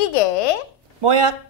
이게 뭐야?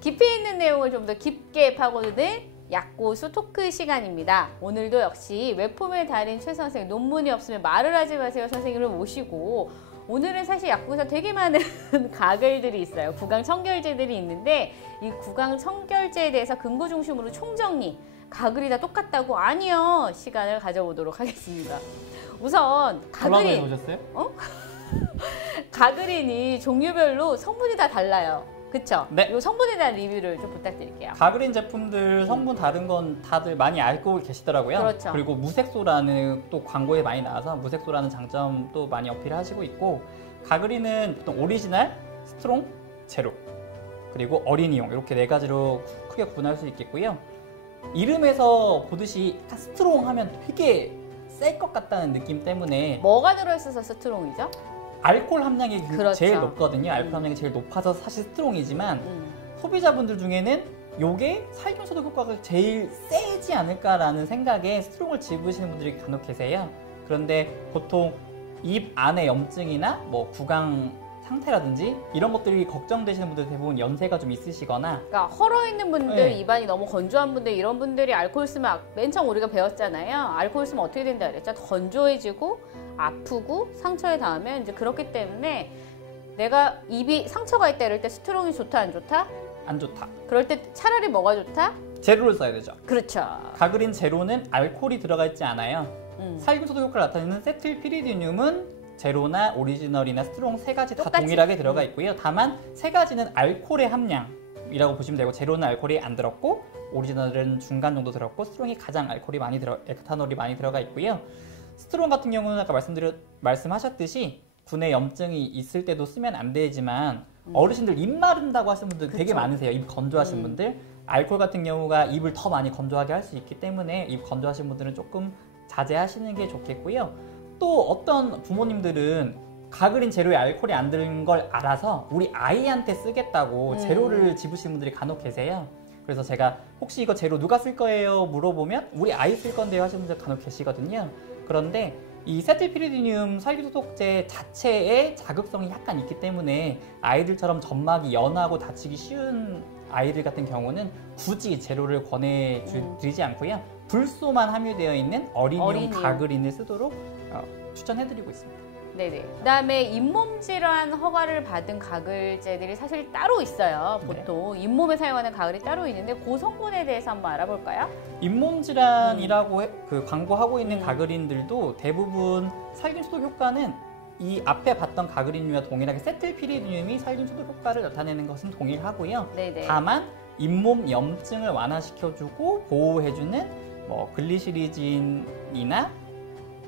깊이 있는 내용을 좀 더 깊게 파고드는 약고수 토크 시간입니다. 오늘도 역시 외품의 달인 최 선생, 논문이 없으면 말을 하지 마세요 선생님을 모시고, 오늘은 사실 약국에서 되게 많은 가글들이 있어요. 구강 청결제들이 있는데 이 구강 청결제에 대해서 근거 중심으로 총정리, 가글이 다 똑같다고 아니요 시간을 가져보도록 하겠습니다. 우선 가글인 오셨어요? 가글인이 종류별로 성분이 다 달라요. 그쵸? 네. 이 성분에 대한 리뷰를 좀 부탁드릴게요. 가글인 제품들 성분 다른 건 다들 많이 알고 계시더라고요. 그렇죠. 그리고 무색소라는 또 광고에 많이 나와서 무색소라는 장점도 많이 어필하시고 있고, 가글인은 보통 오리지널, 스트롱, 제로, 그리고 어린이용 이렇게 네 가지로 크게 구분할 수 있겠고요. 이름에서 보듯이 스트롱 하면 되게 셀 것 같다는 느낌 때문에 뭐가 들어있어서 스트롱이죠? 알코올 함량이 그렇죠. 제일 높거든요. 알코올 함량이 제일 높아서 사실 스트롱이지만 소비자분들 중에는 요게 살균 소독 효과가 제일 세지 않을까라는 생각에 스트롱을 집으시는 분들이 간혹 계세요. 그런데 보통 입 안에 염증이나 뭐 구강 상태라든지 이런 것들이 걱정되시는 분들 대부분 연세가 좀 있으시거나, 그러니까 헐어 있는 분들, 네. 입안이 너무 건조한 분들, 이런 분들이 알코올 쓰면 맨 처음 우리가 배웠잖아요. 알코올 쓰면 어떻게 된다 그랬죠? 건조해지고 아프고 상처에 닿으면 이제 그렇기 때문에 내가 입이 상처가 있다 이럴 때 스트롱이 좋다 안 좋다? 안 좋다. 그럴 때 차라리 뭐가 좋다? 제로를 써야 되죠. 그렇죠. 가글인 제로는 알코올이 들어가 있지 않아요. 살균 소독 효과를 나타내는 세틸피리디늄은 제로나 오리지널이나 스트롱 세 가지 다 똑같이. 동일하게 들어가 있고요. 다만 세 가지는 알코올의 함량이라고 보시면 되고, 제로는 알코올이 안 들었고, 오리지널은 중간 정도 들었고, 스트롱이 가장 알코올이 많이 에탄올이 많이 들어가 있고요. 스트롱 같은 경우는 아까 말씀하셨듯이 분해 염증이 있을 때도 쓰면 안 되지만 어르신들 입 마른다고 하시는 분들 되게 그쵸. 많으세요. 입 건조하신 분들. 알코올 같은 경우가 입을 더 많이 건조하게 할 수 있기 때문에 입 건조하신 분들은 조금 자제하시는 게 좋겠고요. 또 어떤 부모님들은 가글인 제로에 알코올이 안 들은 걸 알아서 우리 아이한테 쓰겠다고 제로를 집으시는 분들이 간혹 계세요. 그래서 제가 혹시 이거 제로 누가 쓸 거예요? 물어보면 우리 아이 쓸 건데요 하시는 분들 간혹 계시거든요. 그런데 이 세틸피리디늄 살균소독제 자체의 자극성이 약간 있기 때문에 아이들처럼 점막이 연하고 다치기 쉬운 아이들 같은 경우는 굳이 제로를 권해드리지 않고요. 불소만 함유되어 있는 어린이용 가글인을 쓰도록 추천해드리고 있습니다. 네네. 그다음에 잇몸 질환 허가를 받은 가글제들이 사실 따로 있어요. 보통 잇몸에 사용하는 가글이 따로 있는데 그 성분에 대해서 한번 알아볼까요? 잇몸 질환이라고 그 광고하고 있는 가글인들도 대부분 살균 소독 효과는 이 앞에 봤던 가글인류와 동일하게 세틸피리디늄이 살균 소독 효과를 나타내는 것은 동일하고요. 네네. 다만 잇몸 염증을 완화시켜주고 보호해주는 뭐 글리시리진이나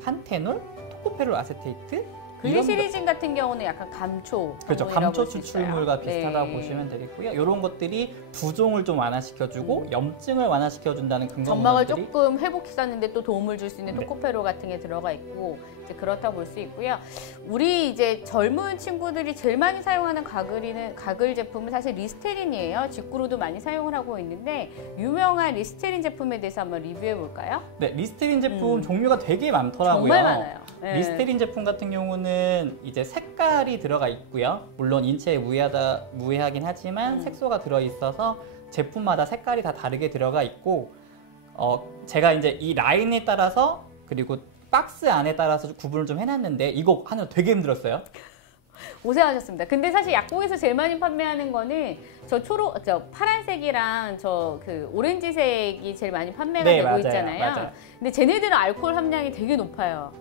판테놀, 토코페롤 아세테이트, 글리시리진 같은 경우는 약간 감초, 그렇죠. 감초 추출물과 비슷하다고 보시면 되겠고요. 이런 것들이 부종을 좀 완화시켜주고 염증을 완화시켜준다는 근거 점막을 문헌들이 조금 회복시키는데 또 도움을 줄 수 있는 토코페롤 같은 게 들어가 있고, 이제 그렇다고 볼 수 있고요. 우리 이제 젊은 친구들이 제일 많이 사용하는 가글 제품은 사실 리스테린이에요. 직구로도 많이 사용을 하고 있는데 유명한 리스테린 제품에 대해서 한번 리뷰해 볼까요? 네, 리스테린 제품 종류가 되게 많더라고요. 정말 많아요. 네. 리스테린 제품 같은 경우는 이제 색깔이 들어가 있고요. 물론 인체에 무해하긴 하지만 색소가 들어 있어서 제품마다 색깔이 다 다르게 들어가 있고, 제가 이제 이 라인에 따라서 그리고 박스 안에 따라서 구분을 좀 해놨는데 이거 하나 되게 힘들었어요. 고생하셨습니다. 근데 사실 약국에서 제일 많이 판매하는 거는 저 파란색이랑 저 그 오렌지색이 제일 많이 판매가 네, 되고 맞아요. 있잖아요. 맞아요. 근데 쟤네들은 알코올 함량이 되게 높아요.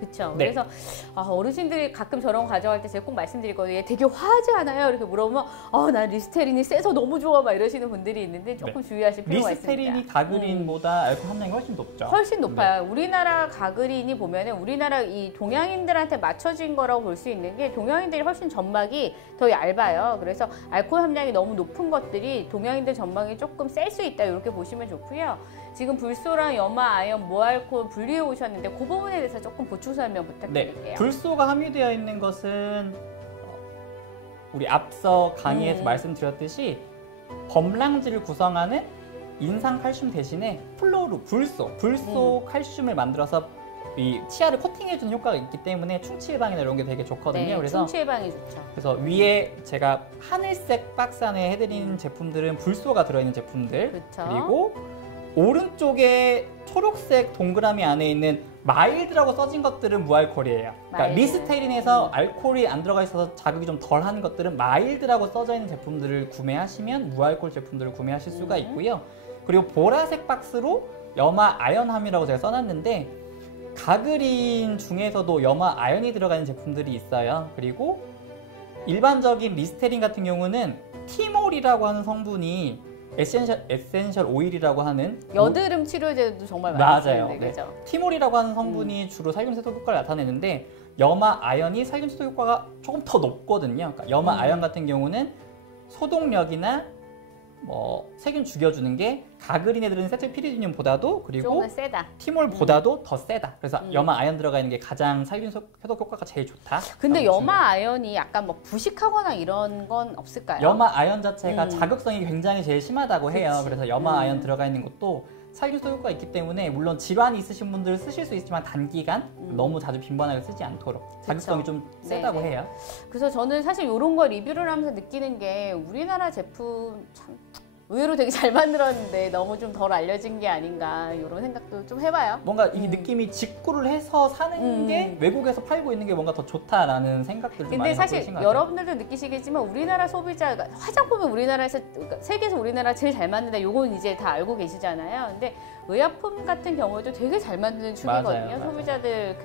그쵸? 네. 그래서 어르신들이 가끔 저런 거 가져갈 때 제가 꼭 말씀드리거든요. 얘 되게 화하지 않아요? 이렇게 물어보면 나 리스테린이 세서 너무 좋아 막 이러시는 분들이 있는데 조금 주의하실 필요가 있습니다. 리스테린이 가글인보다 알코올 함량이 훨씬 높죠. 훨씬 높아요. 우리나라 가글인이 보면은 우리나라 이 동양인들한테 맞춰진 거라고 볼 수 있는 게, 동양인들이 훨씬 점막이 더 얇아요. 그래서 알코올 함량이 너무 높은 것들이 동양인들 점막이 조금 셀 수 있다, 이렇게 보시면 좋고요. 지금 불소랑 염화, 아연, 무알코올 분리해 오셨는데 그 부분에 대해서 조금 보충 설명 부탁드릴게요. 네, 불소가 함유되어 있는 것은 우리 앞서 강의에서 말씀드렸듯이 범랑질을 구성하는 인상 칼슘 대신에 불소 칼슘을 만들어서 이 치아를 코팅해주는 효과가 있기 때문에 충치 예방이나 이런 게 되게 좋거든요. 네, 그래서 충치 예방이 좋죠. 그래서 위에 제가 하늘색 박스 안에 해드린 제품들은 불소가 들어있는 제품들, 그렇죠. 그리고 오른쪽에 초록색 동그라미 안에 있는 마일드라고 써진 것들은 무알콜이에요. 그러니까 마일드. 리스테린에서 알코올이 안 들어가 있어서 자극이 좀 덜한 것들은 마일드라고 써져 있는 제품들을 구매하시면 무알콜 제품들을 구매하실 수가 있고요. 그리고 보라색 박스로 염화 아연함이라고 제가 써놨는데 가그린 중에서도 염화 아연이 들어가 있는 제품들이 있어요. 그리고 일반적인 리스테린 같은 경우는 티몰이라고 하는 성분이 에센셜 오일이라고 하는 여드름 치료제도 정말 많이 맞아요. 쓰는데, 그죠? 티몰이라고 하는 성분이 주로 살균 세척 효과를 나타내는데 염화 아연이 살균 세척 효과가 조금 더 높거든요. 그러니까 염화 아연 같은 경우는 소독력이나 뭐 세균 죽여주는 게 가그린에 들어있는 세틸피리딘륨보다도 그리고 조금 세다. 티몰보다도 더 세다. 그래서 염화 아연 들어가 있는 게 가장 살균 해독 효과가 제일 좋다. 근데 염화 아연이 약간 뭐 부식하거나 이런 건 없을까요? 염화 아연 자체가 자극성이 굉장히 제일 심하다고 해요. 그치. 그래서 염화 아연 들어가 있는 것도 살균 효과가 있기 때문에 물론 질환이 있으신 분들 쓰실 수 있지만 단기간 너무 자주 빈번하게 쓰지 않도록 자극성이 좀 세다고 네네. 해요. 그래서 저는 사실 이런 거 리뷰를 하면서 느끼는 게 우리나라 제품 참 의외로 되게 잘 만들었는데 너무 좀 덜 알려진 게 아닌가 이런 생각도 좀 해봐요. 뭔가 이 느낌이 직구를 해서 사는 게 외국에서 팔고 있는 게 뭔가 더 좋다라는 생각들을 좀 근데 많이 갖고 사실 계신 것 같아요. 여러분들도 느끼시겠지만 우리나라 소비자가 화장품은 우리나라에서 그러니까 세계에서 우리나라 제일 잘 만든다 요건 이제 다 알고 계시잖아요. 근데 의약품 같은 경우에도 되게 잘 만드는 축이거든요. 맞아요. 소비자들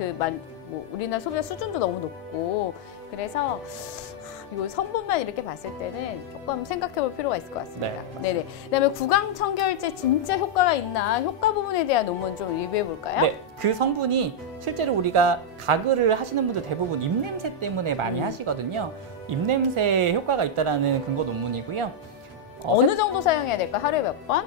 뭐 우리나라 소비자 수준도 너무 높고 그래서 이거 성분만 이렇게 봤을 때는 조금 생각해볼 필요가 있을 것 같습니다. 네네. 그다음에 구강 청결제 진짜 효과가 있나 효과 부분에 대한 논문 좀 리뷰해 볼까요? 네, 그 성분이 실제로 우리가 가글을 하시는 분들 대부분 입냄새 때문에 많이 하시거든요. 입냄새에 효과가 있다라는 근거 논문이고요. 어느 정도 사용해야 될까? 하루에 몇 번?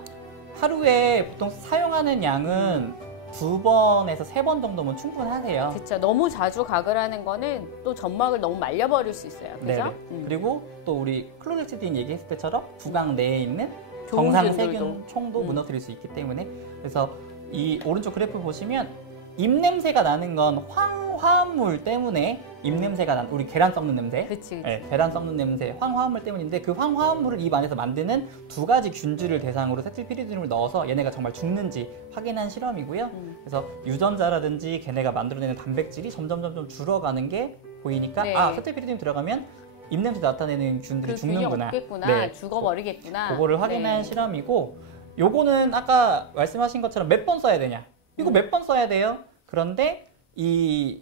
하루에 보통 사용하는 양은 2번에서 3번 정도면 충분하세요. 그렇죠. 너무 자주 가글 하는 거는 또 점막을 너무 말려버릴 수 있어요. 그죠? 그리고 또 우리 클로렉시딘 얘기했을 때처럼 구강 내에 있는 좋은 정상 균들도. 세균총도 무너뜨릴 수 있기 때문에 그래서 이 오른쪽 그래프 보시면 입냄새가 나는 건 황화물 때문에 입냄새가 난 우리 계란 썩는 냄새, 그치. 네, 계란 썩는 냄새, 황화물 때문인데 그 황화물을 입 안에서 만드는 2가지 균주를 대상으로 세틸피리딘을 넣어서 얘네가 정말 죽는지 확인한 실험이고요. 그래서 유전자라든지 걔네가 만들어내는 단백질이 점점 줄어가는 게 보이니까 네. 아 세틸피리딘 들어가면 입냄새 나타내는 균들이 그 균이 죽는구나. 없겠구나. 네. 죽어버리겠구나. 그거를 확인한 네. 실험이고 요거는 아까 말씀하신 것처럼 몇 번 써야 되냐? 이거 몇 번 써야 돼요? 그런데 이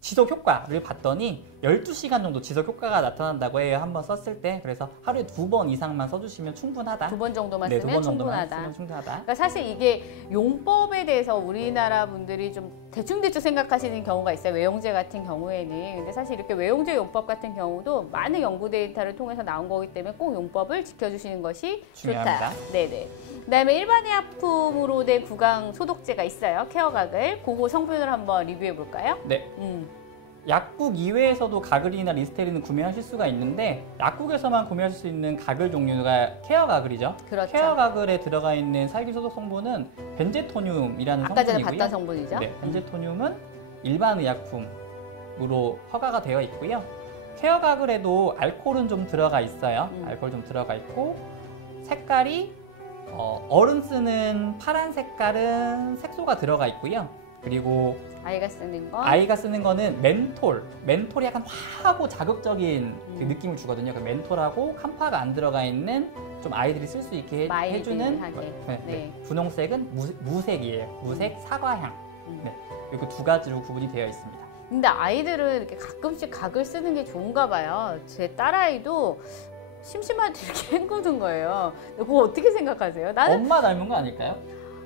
지속 효과를 봤더니 12시간 정도 지속 효과가 나타난다고 해요. 한번 썼을 때. 그래서 하루에 2번 이상만 써주시면 충분하다. 2번 정도만 네, 쓰면 2번 정도만 충분하다. 쓰면 충분하다. 그러니까 사실 이게 용법에 대해서 우리나라 분들이 좀 대충대충 생각하시는 경우가 있어요. 외용제 같은 경우에는. 근데 사실 이렇게 외용제 용법 같은 경우도 많은 연구 데이터를 통해서 나온 거기 때문에 꼭 용법을 지켜주시는 것이 중요합니다. 좋다. 네네. 그다음에 일반 의약품으로 된 구강 소독제가 있어요. 케어가글. 그거 성분을 한번 리뷰해 볼까요? 네. 약국 이외에서도 가글이나 리스테린을 구매하실 수가 있는데 약국에서만 구매하실 수 있는 가글 종류가 케어 가글이죠. 그렇죠. 케어 가글에 들어가 있는 살균 소독 성분은 벤제토늄이라는 아까 전에 성분이고요. 봤던 성분이죠. 네, 벤제토늄은 일반 의약품으로 허가가 되어 있고요. 케어 가글에도 알코올은 좀 들어가 있어요. 알코올 좀 들어가 있고 색깔이 어른 쓰는 파란 색깔은 색소가 들어가 있고요. 그리고 아이가 쓰는 거. 아이가 쓰는 거는 멘톨이 약간 화하고 자극적인 그 느낌을 주거든요. 그 멘톨하고 캄파가 안 들어가 있는 좀 아이들이 쓸 수 있게 해주는 네. 분홍색은 무색이에요. 무색 사과향. 네. 이렇게 2가지로 구분이 되어 있습니다. 근데 아이들은 이렇게 가끔씩 각을 쓰는 게 좋은가 봐요. 제 딸아이도 심심할 때 이렇게 헹구는 거예요. 그거 어떻게 생각하세요? 나는 엄마 닮은 거 아닐까요?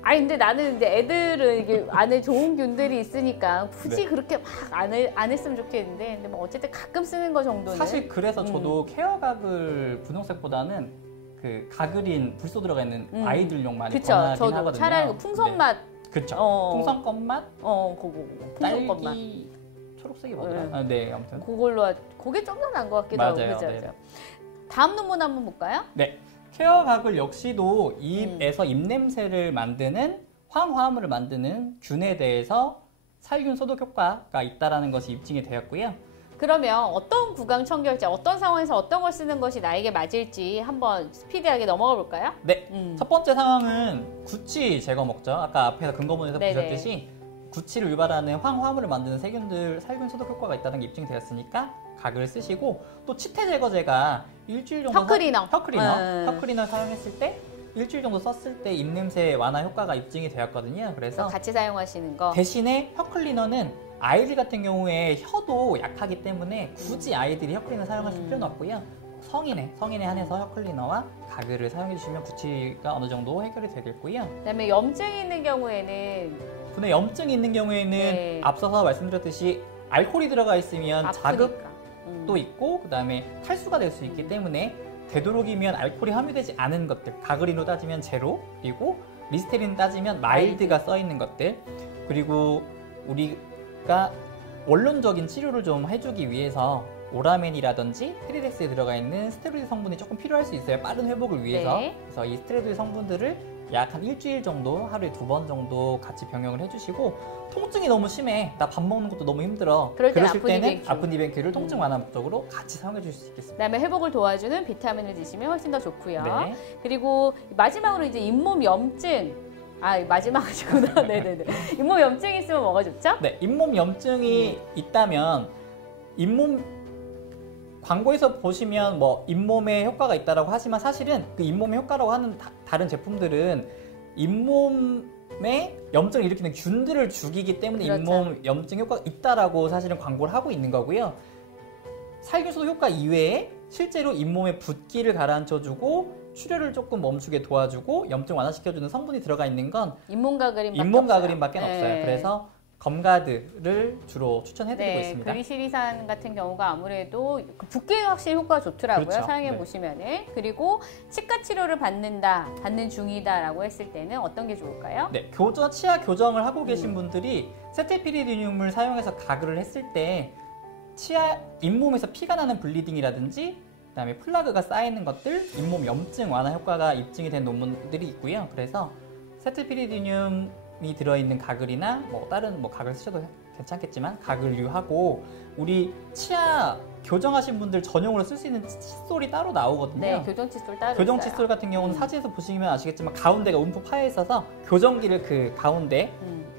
아니 근데 나는 이제 애들은 이게 안에 좋은 균들이 있으니까 굳이 그렇게 막 안 했으면 좋겠는데 근데 뭐 어쨌든 가끔 쓰는 거 정도는 사실 그래서 저도 케어 가글 분홍색보다는 그 가글인 불소 들어가 있는 아이들용 많이 그쵸. 권하긴 저도 하거든요. 차라리 풍선 맛 그쵸. 풍선껌 맛, 그거 풍선껌 맛 딸기 초록색이 뭐더라? 네, 아무튼 그걸로 그게 좀 더 나은 것 같기도 하고 맞아요. 그죠? 네. 다음 논문 한번 볼까요? 네. 케어 가글 역시도 입에서 입냄새를 만드는 황화물을 만드는 균에 대해서 살균 소독 효과가 있다는 것이 입증이 되었고요. 그러면 어떤 구강 청결제, 어떤 상황에서 어떤 걸 쓰는 것이 나에게 맞을지 한번 스피디하게 넘어가 볼까요? 네, 첫 번째 상황은 구취 제거 목적. 아까 앞에서 근거문에서 네네. 보셨듯이 구취를 유발하는 황화물을 만드는 세균들 살균 소독 효과가 있다는 게 입증이 되었으니까 각을 쓰시고, 또 치태 제거제가 일주일 정도 혀클리너 사용했을 때 일주일 정도 썼을 때 입냄새 완화 효과가 입증이 되었거든요. 그래서 같이 사용하시는 거. 대신에 혀클리너는 아이들 같은 경우에 혀도 약하기 때문에 굳이 아이들이 혀클리너 사용하실 필요는 없고요. 성인에 한해서 혀클리너와 가글을 사용해 주시면 구취가 어느 정도 해결이 되겠고요. 그다음에 염증이 있는 경우에는 분에 염증이 있는 경우에는 네. 앞서서 말씀드렸듯이 알코올이 들어가 있으면 아프니까. 자극도 있고 그다음에 탈수가 될 수 있기 때문에 되도록이면 알코올이 함유되지 않은 것들, 가글인으로 따지면 제로, 그리고 리스테린 따지면 마일드가 써 있는 것들, 그리고 우리가 원론적인 치료를 좀 해주기 위해서 오라멘이라든지 헤리덱스에 들어가 있는 스테로이드 성분이 조금 필요할 수 있어요. 빠른 회복을 위해서. 네. 그래서 이 스테로이드 성분들을 약 한 일주일 정도, 하루에 2번 정도 같이 병용을 해주시고, 통증이 너무 심해, 나 밥 먹는 것도 너무 힘들어, 그럴 땐 그러실 때는 아픈 아픈이벤큐를 통증 완화 목적으로 같이 사용해 주실 수 있겠습니다. 그다음에 회복을 도와주는 비타민을 드시면 훨씬 더 좋고요. 네. 그리고 마지막으로 이제 잇몸 염증. 마지막이구나. 네네네. 잇몸 염증이 있으면 뭐가 좋죠? 네, 잇몸 염증이 있다면 잇몸 광고에서 보시면 뭐 잇몸에 효과가 있다라고 하지만 사실은 그 잇몸의 효과라고 하는 다른 제품들은 잇몸에 염증을 일으키는 균들을 죽이기 때문에 그렇죠. 잇몸 염증 효과가 있다라고 사실은 광고를 하고 있는 거고요. 살균소독 효과 이외에 실제로 잇몸에 붓기를 가라앉혀주고 출혈을 조금 멈추게 도와주고 염증 완화시켜주는 성분이 들어가 있는 건 잇몸 가그린밖에 잇몸 없어요. 가그린밖에 네. 없어요. 그래서 검가드를 주로 추천해드리고 네, 있습니다. 그리시리산 같은 경우가 아무래도 그 붓기에 확실히 효과가 좋더라고요. 그렇죠. 사용해 네. 보시면은. 그리고 치과 치료를 받는 중이다라고 했을 때는 어떤 게 좋을까요? 네, 치아 교정을 하고 계신 분들이 세테피리디늄을 사용해서 가글을 했을 때 잇몸에서 피가 나는 블리딩이라든지 그다음에 플라그가 쌓이는 것들, 잇몸 염증 완화 효과가 입증이 된 논문들이 있고요. 그래서 세테피리디늄이 들어있는 가글이나 뭐 다른 뭐 가글 쓰셔도 괜찮겠지만 가글류하고 우리 치아 교정하신 분들 전용으로 쓸 수 있는 칫솔이 따로 나오거든요. 네, 교정 칫솔 따로 교정 있어요. 칫솔 같은 경우는 사진에서 보시면 아시겠지만 가운데가 움푹 파여 있어서 교정기를 그 가운데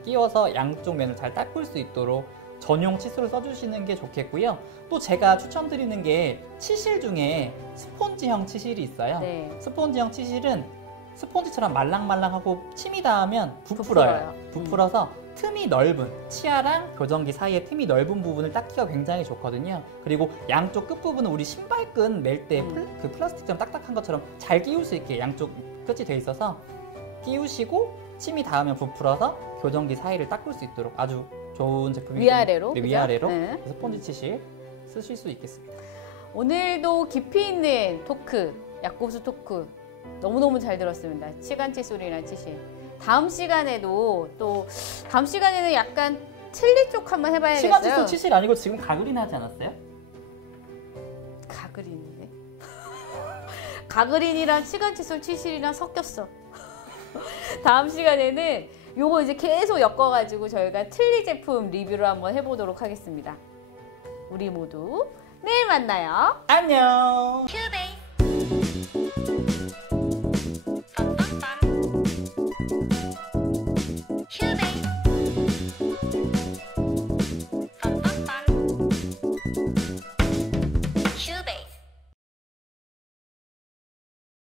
끼워서 양쪽 면을 잘 닦을 수 있도록 전용 칫솔을 써주시는 게 좋겠고요. 또 제가 추천드리는 게 치실 중에 스폰지형 치실이 있어요. 네. 스폰지형 치실은 스폰지처럼 말랑말랑하고 침이 닿으면 부풀어요. 부풀어서 틈이 넓은, 치아랑 교정기 사이에 틈이 넓은 부분을 닦기가 굉장히 좋거든요. 그리고 양쪽 끝부분은 우리 신발끈 멜 때 그 플라스틱처럼 딱딱한 것처럼 잘 끼울 수 있게 양쪽 끝이 돼 있어서 끼우시고 침이 닿으면 부풀어서 교정기 사이를 닦을 수 있도록 아주 좋은 제품이기 때문에 위아래로? 네, 그죠? 위아래로 네. 스폰지 치실 쓰실 수 있겠습니다. 오늘도 깊이 있는 토크, 약고수 토크 너무너무 잘 들었습니다. 치간 칫솔이나 치실. 다음 시간에는 약간 틀니 쪽 한번 해봐야겠어요. 치간 칫솔 치실 아니고 지금 가글이나 하지 않았어요? 가그린이네. 가그린이랑 치간 칫솔 치실이랑 섞였어. 다음 시간에는 요거 이제 계속 엮어가지고 저희가 틀니 제품 리뷰를 한번 해보도록 하겠습니다. 우리 모두 내일 만나요. 안녕. 큐베이.